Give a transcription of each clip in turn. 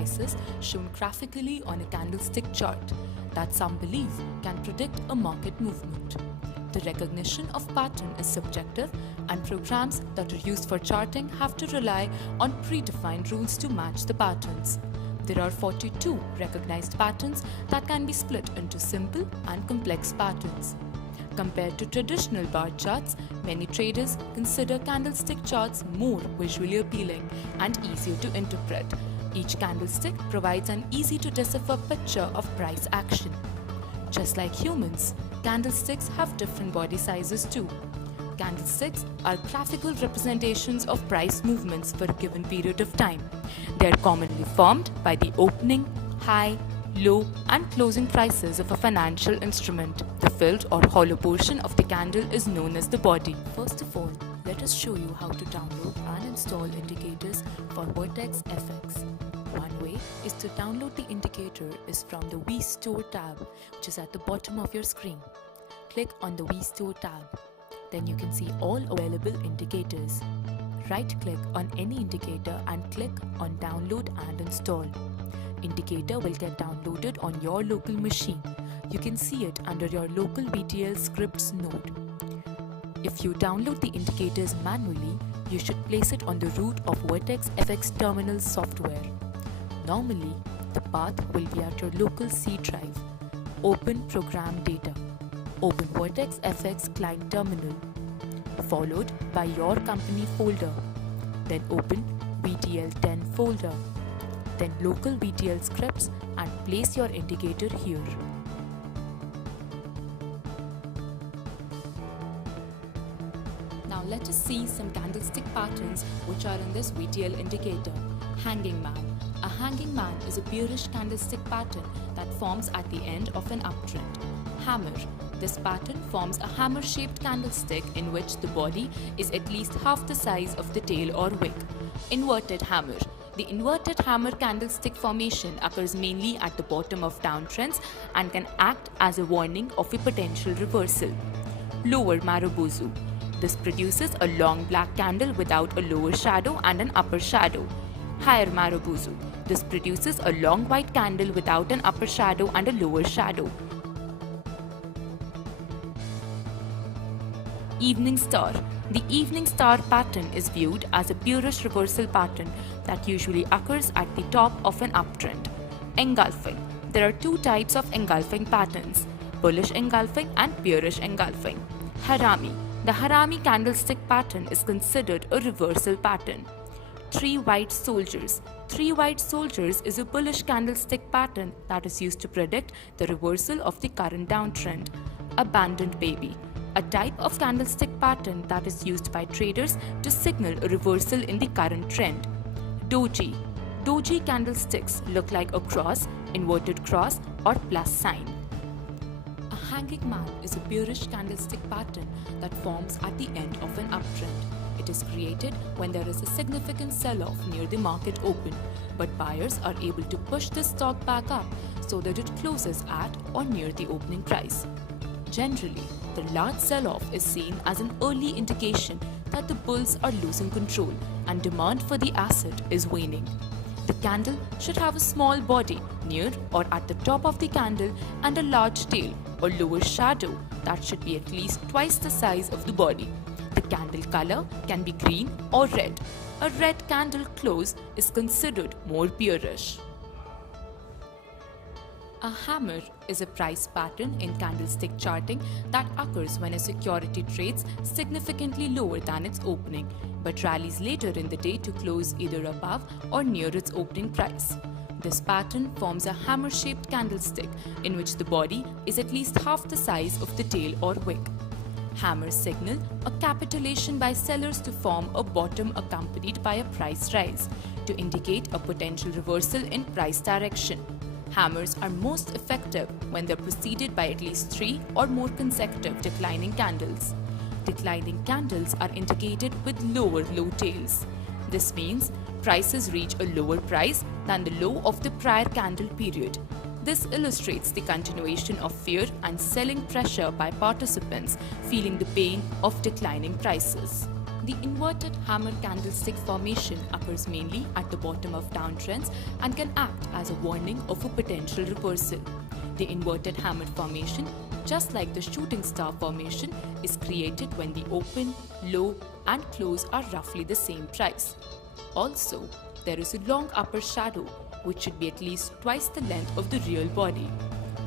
prices shown graphically on a candlestick chart that some believe can predict a market movement. The recognition of pattern is subjective, and programs that are used for charting have to rely on predefined rules to match the patterns. There are 42 recognized patterns that can be split into simple and complex patterns. Compared to traditional bar charts, many traders consider candlestick charts more visually appealing and easier to interpret. Each candlestick provides an easy-to-decipher picture of price action. Just like humans, candlesticks have different body sizes too. Candlesticks are graphical representations of price movements for a given period of time. They are commonly formed by the opening, high, low, and closing prices of a financial instrument. The filled or hollow portion of the candle is known as the body. First of all, let us show you how to download and install indicators for Vertex FX. One way is to download the indicator is from the vStore tab, which is at the bottom of your screen. Click on the vStore tab. Then you can see all available indicators. Right-click on any indicator and click on Download and Install. Indicator will get downloaded on your local machine. You can see it under your local VTL scripts node. If you download the indicators manually, you should place it on the root of Vertex FX terminal software. Normally, the path will be at your local C drive. Open Program Data. Open Vertex FX Client Terminal, followed by your company folder. Then open VTL10 folder. Then local VTL scripts and place your indicator here. Now let us see some candlestick patterns which are in this VTL indicator. Hanging Man. A hanging man is a bearish candlestick pattern that forms at the end of an uptrend. Hammer. This pattern forms a hammer-shaped candlestick in which the body is at least half the size of the tail or wick. Inverted hammer. The inverted hammer candlestick formation occurs mainly at the bottom of downtrends and can act as a warning of a potential reversal. Lower Marubozu. This produces a long black candle without a lower shadow and an upper shadow. Higher Marubozu. This produces a long white candle without an upper shadow and a lower shadow. Evening Star. The Evening Star pattern is viewed as a bearish reversal pattern that usually occurs at the top of an uptrend. Engulfing. There are two types of engulfing patterns, bullish engulfing and bearish engulfing. Harami. The Harami candlestick pattern is considered a reversal pattern. Three White Soldiers. Three White Soldiers is a bullish candlestick pattern that is used to predict the reversal of the current downtrend. Abandoned Baby. A type of candlestick pattern that is used by traders to signal a reversal in the current trend. Doji. Doji candlesticks look like a cross, inverted cross, or plus sign. A hanging man is a bearish candlestick pattern that forms at the end of an uptrend. It is created when there is a significant sell-off near the market open, but buyers are able to push the stock back up so that it closes at or near the opening price. Generally, the large sell-off is seen as an early indication that the bulls are losing control and demand for the asset is waning. The candle should have a small body near or at the top of the candle and a large tail or lower shadow that should be at least twice the size of the body. The candle color can be green or red. A red candle close is considered more bearish. A hammer is a price pattern in candlestick charting that occurs when a security trades significantly lower than its opening, but rallies later in the day to close either above or near its opening price. This pattern forms a hammer-shaped candlestick in which the body is at least half the size of the tail or wick. Hammers signal a capitulation by sellers to form a bottom accompanied by a price rise to indicate a potential reversal in price direction. Hammers are most effective when they're preceded by at least 3 or more consecutive declining candles. Declining candles are indicated with lower low tails. This means prices reach a lower price than the low of the prior candle period. This illustrates the continuation of fear and selling pressure by participants feeling the pain of declining prices. The inverted hammer candlestick formation occurs mainly at the bottom of downtrends and can act as a warning of a potential reversal. The inverted hammer formation, just like the shooting star formation, is created when the open, low, and close are roughly the same price. Also, there is a long upper shadow, which should be at least twice the length of the real body.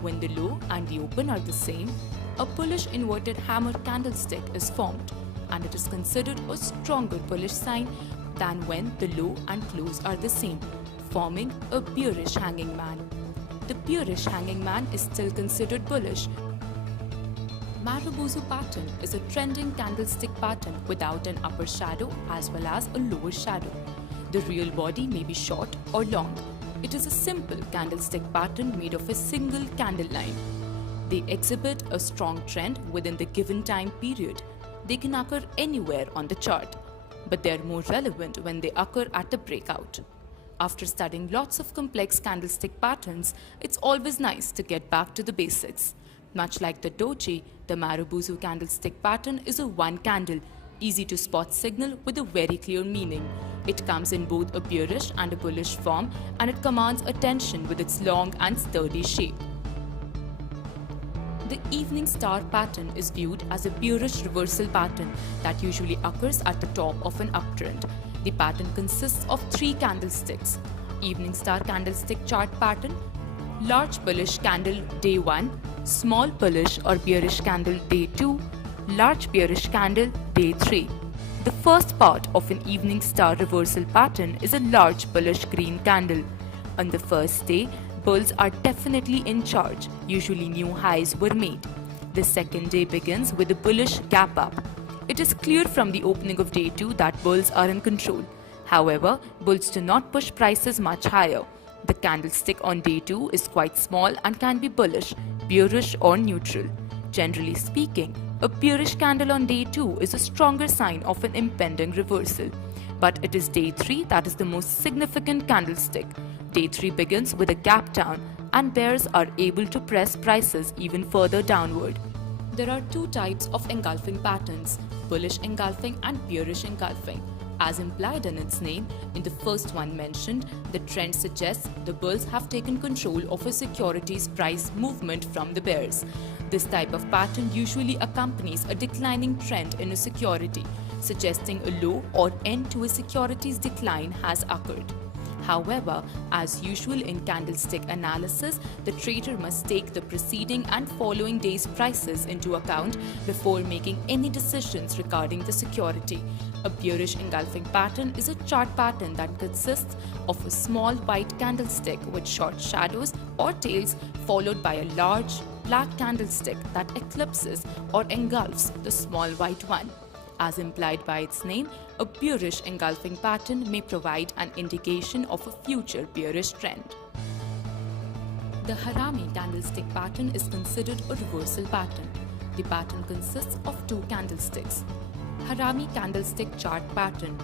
When the low and the open are the same, a bullish inverted hammer candlestick is formed, and it is considered a stronger bullish sign than when the low and close are the same, forming a bearish hanging man. The bearish hanging man is still considered bullish. Marubozu pattern is a trending candlestick pattern without an upper shadow as well as a lower shadow. The real body may be short or long. It is a simple candlestick pattern made of a single candle line. They exhibit a strong trend within the given time period. They can occur anywhere on the chart, but they are more relevant when they occur at a breakout. After studying lots of complex candlestick patterns, it's always nice to get back to the basics. Much like the doji, the Marubozu candlestick pattern is a one candle, easy to spot signal with a very clear meaning. It comes in both a bearish and a bullish form, and it commands attention with its long and sturdy shape. The evening star pattern is viewed as a bearish reversal pattern that usually occurs at the top of an uptrend. The pattern consists of three candlesticks: evening star candlestick chart pattern, large bullish candle day 1, small bullish or bearish candle day 2, large bearish candle day 3. The first part of an evening star reversal pattern is a large bullish green candle. On the first day, bulls are definitely in charge. Usually new highs were made. The second day begins with a bullish gap up. It is clear from the opening of day 2 that bulls are in control. However, bulls do not push prices much higher. The candlestick on day 2 is quite small and can be bullish, bearish or neutral. Generally speaking, a bearish candle on day 2 is a stronger sign of an impending reversal. But it is day 3 that is the most significant candlestick. Day 3 begins with a gap down, and bears are able to press prices even further downward. There are two types of engulfing patterns: bullish engulfing and bearish engulfing. As implied in its name, in the first one mentioned, the trend suggests the bulls have taken control of a security's price movement from the bears. This type of pattern usually accompanies a declining trend in a security, suggesting a low or end to a security's decline has occurred. However, as usual in candlestick analysis, the trader must take the preceding and following day's prices into account before making any decisions regarding the security. A bearish engulfing pattern is a chart pattern that consists of a small white candlestick with short shadows or tails, followed by a large black candlestick that eclipses or engulfs the small white one. As implied by its name, a bearish engulfing pattern may provide an indication of a future bearish trend. The Harami candlestick pattern is considered a reversal pattern. The pattern consists of two candlesticks. Harami candlestick chart pattern: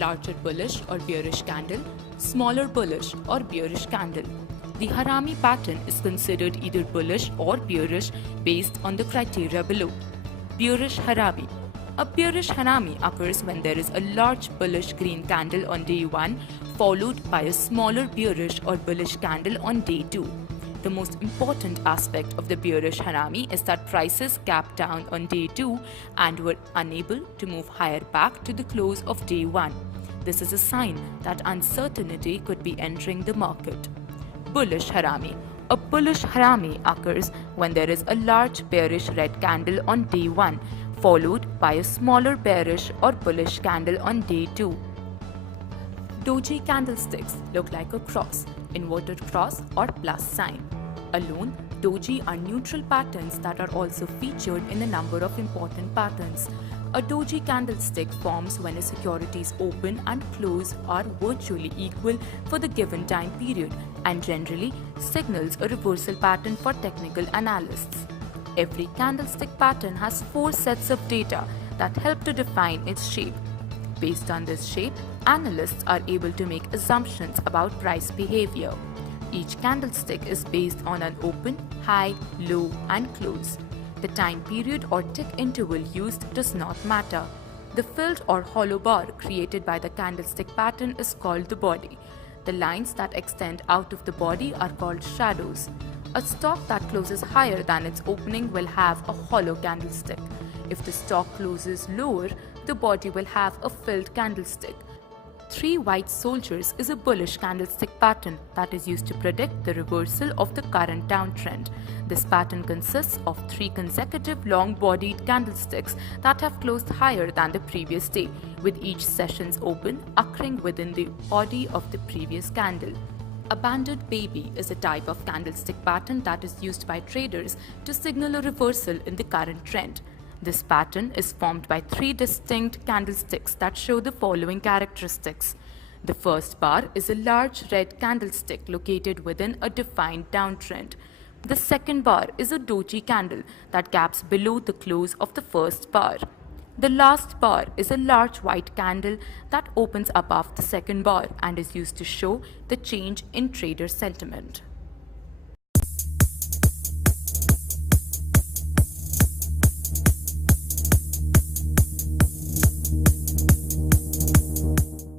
larger bullish or bearish candle, smaller bullish or bearish candle. The Harami pattern is considered either bullish or bearish based on the criteria below. Bearish Harami. A bearish Harami occurs when there is a large bullish green candle on day 1, followed by a smaller bearish or bullish candle on day 2. The most important aspect of the bearish Harami is that prices gapped down on day 2 and were unable to move higher back to the close of day 1. This is a sign that uncertainty could be entering the market. Bullish Harami. A bullish Harami occurs when there is a large bearish red candle on day 1, followed by a smaller bearish or bullish candle on day 2. Doji candlesticks look like a cross, inverted cross or plus sign. Alone, doji are neutral patterns that are also featured in a number of important patterns. A doji candlestick forms when a security's open and close are virtually equal for the given time period and generally signals a reversal pattern for technical analysts. Every candlestick pattern has 4 sets of data that help to define its shape. Based on this shape, analysts are able to make assumptions about price behavior. Each candlestick is based on an open, high, low, and close. The time period or tick interval used does not matter. The filled or hollow bar created by the candlestick pattern is called the body. The lines that extend out of the body are called shadows. A stock that closes higher than its opening will have a hollow candlestick. If the stock closes lower, the body will have a filled candlestick. Three white soldiers is a bullish candlestick pattern that is used to predict the reversal of the current downtrend. This pattern consists of three consecutive long-bodied candlesticks that have closed higher than the previous day, with each session's open occurring within the body of the previous candle. A banded baby is a type of candlestick pattern that is used by traders to signal a reversal in the current trend. This pattern is formed by three distinct candlesticks that show the following characteristics. The first bar is a large red candlestick located within a defined downtrend. The second bar is a doji candle that gaps below the close of the first bar. The last bar is a large white candle that opens above the second bar and is used to show the change in trader sentiment.